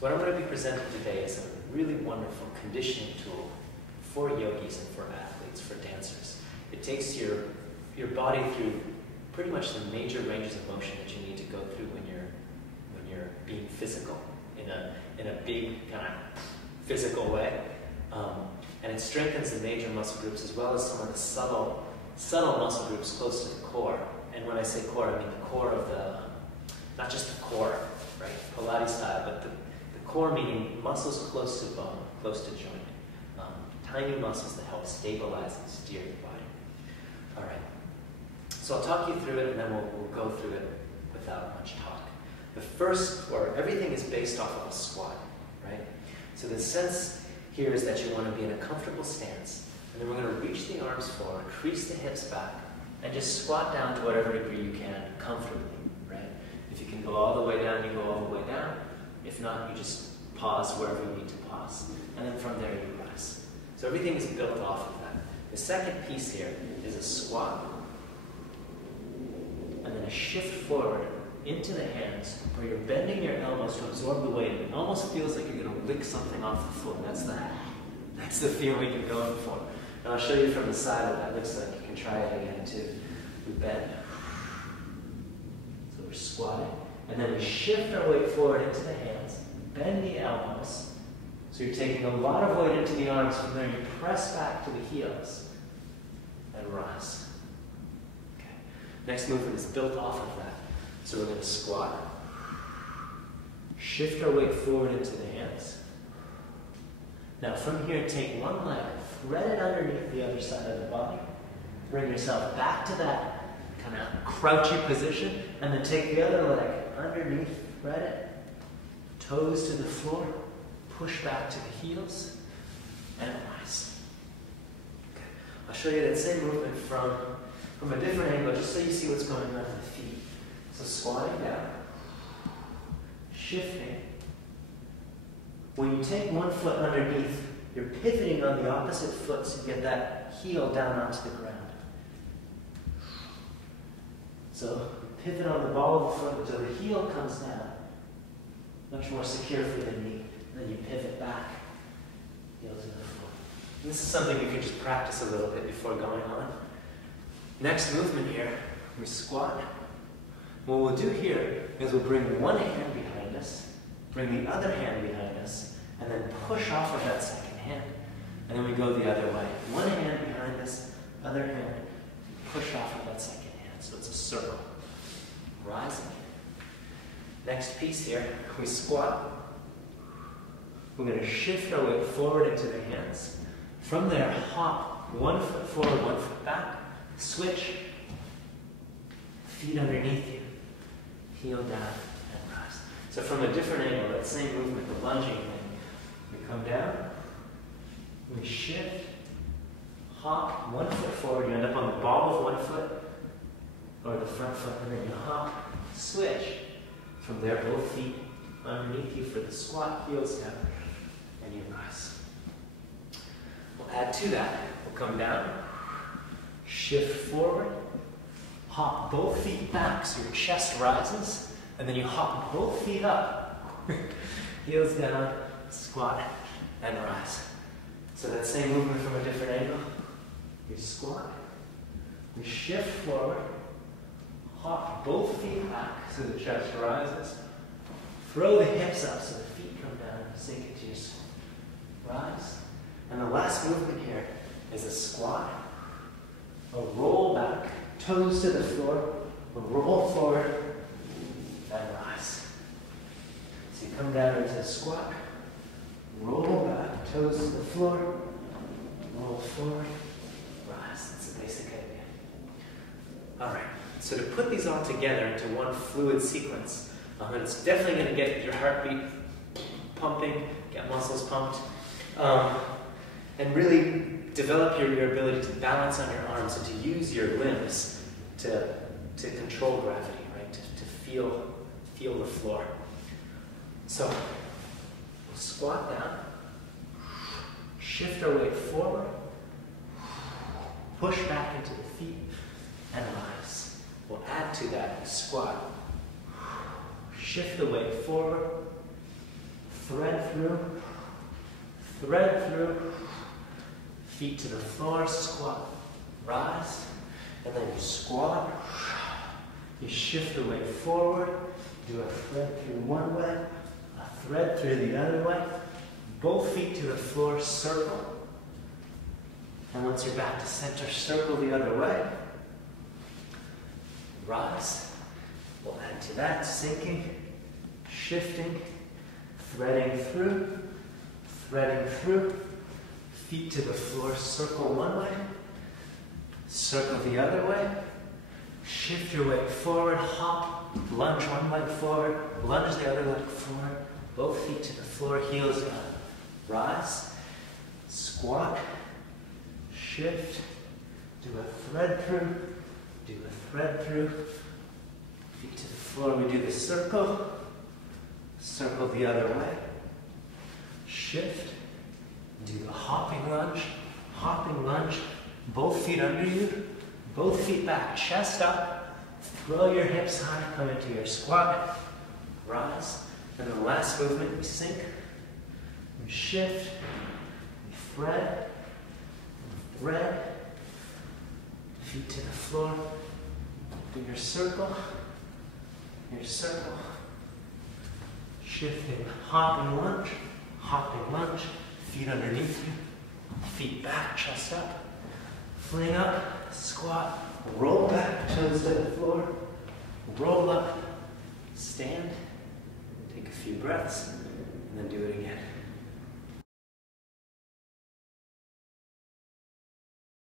So what I'm going to be presenting today is a really wonderful conditioning tool for yogis and for athletes, for dancers. It takes your body through pretty much the major ranges of motion that you need to go through when you're being physical in a big kind of physical way, and it strengthens the major muscle groups as well as some of the subtle muscle groups close to the core. And when I say core, I mean the core of the not just the core, right, Pilates style, but the core meaning muscles close to bone, close to joint, tiny muscles that help stabilize and steer your body. All right. So I'll talk you through it, and then we'll go through it without much talk. The first, or everything is based off of a squat, right? So the sense here is that you want to be in a comfortable stance, and then we're going to reach the arms forward, crease the hips back, and just squat down to whatever degree you can comfortably, right? If you can go all the way down, you go all the way down. If not, you just pause wherever you need to pause. And then from there, you rise. So everything is built off of that. The second piece here is a squat, and then a shift forward into the hands where you're bending your elbows to absorb the weight. It almost feels like you're going to lick something off the foot. That's the feeling you're going for. And I'll show you from the side what that looks like. You can try it again too. We bend. So we're squatting. And then we shift our weight forward into the hands, bend the elbows. So you're taking a lot of weight into the arms. From there, you press back to the heels and rise. Okay. Next movement is built off of that. So we're going to squat, shift our weight forward into the hands. Now from here, take one leg, thread it underneath the other side of the body, bring yourself back to that kind of crouchy position, and then take the other leg underneath, thread it, toes to the floor, push back to the heels, and rise. Okay. I'll show you that same movement from a different angle, just so you see what's going on with the feet. So squatting down, shifting. When you take one foot underneath, you're pivoting on the opposite foot so you get that heel down onto the ground. So pivot on the ball of the foot until the heel comes down, much more secure for the knee. And then you pivot back, heel to the floor. And this is something you can just practice a little bit before going on. Next movement here, we squat. What we'll do here is we'll bring one hand behind us, bring the other hand behind us, and then push off of that second hand. And then we go the other way. One hand behind us, other hand, push off of that second hand. So it's a circle. Rising. Next piece here, we squat. We're going to shift our weight forward into the hands. From there, hop 1 foot forward, 1 foot back, switch, feet underneath you. Heel down and rise. So from a different angle, that same movement, the lunging thing, we come down, we shift, hop 1 foot forward, you end up on the ball of 1 foot, or the front foot, and then you hop, switch. From there, both feet underneath you for the squat, heels down, and you rise. We'll add to that. We'll come down, shift forward, hop both feet back so your chest rises, and then you hop both feet up. Heels down, squat, and rise. So that same movement from a different angle. We squat, we shift forward, hop both feet back so the chest rises, throw the hips up so the feet come down and sink into your squat. Rise. And the last movement here is a squat, a roll back, toes to the floor, we'll roll forward, and rise. So you come down into a squat, roll back, toes to the floor, roll forward, rise. That's the basic idea. All right, so to put these all together into one fluid sequence, and it's definitely going to get your heartbeat pumping, get muscles pumped, and really develop your ability to balance on your arms and to use your limbs to control gravity, right? To feel the floor. So we'll squat down, shift our weight forward, push back into the feet, and rise. We'll add to that squat, shift the weight forward, thread through, feet to the floor, squat, rise, and then you squat, you shift the weight forward, do a thread through one way, a thread through the other way, both feet to the floor, circle, and once you're back to center, circle the other way, rise, we'll add to that, sinking, shifting, threading through, feet to the floor, circle one way, circle the other way, shift your weight forward, hop, lunge one leg forward, lunge the other leg forward, both feet to the floor, heels down, rise, squat, shift, do a thread through, feet to the floor, we do the circle the other way, shift, do the hopping lunge, both feet under you, both feet back, chest up, throw your hips high, come into your squat, rise, and then the last movement, we sink, we shift, we thread, feet to the floor, do your circle, shifting, hopping lunge, feet underneath you, feet back, chest up, fling up, squat, roll back, toes to the floor, roll up, stand, take a few breaths, and then do it again.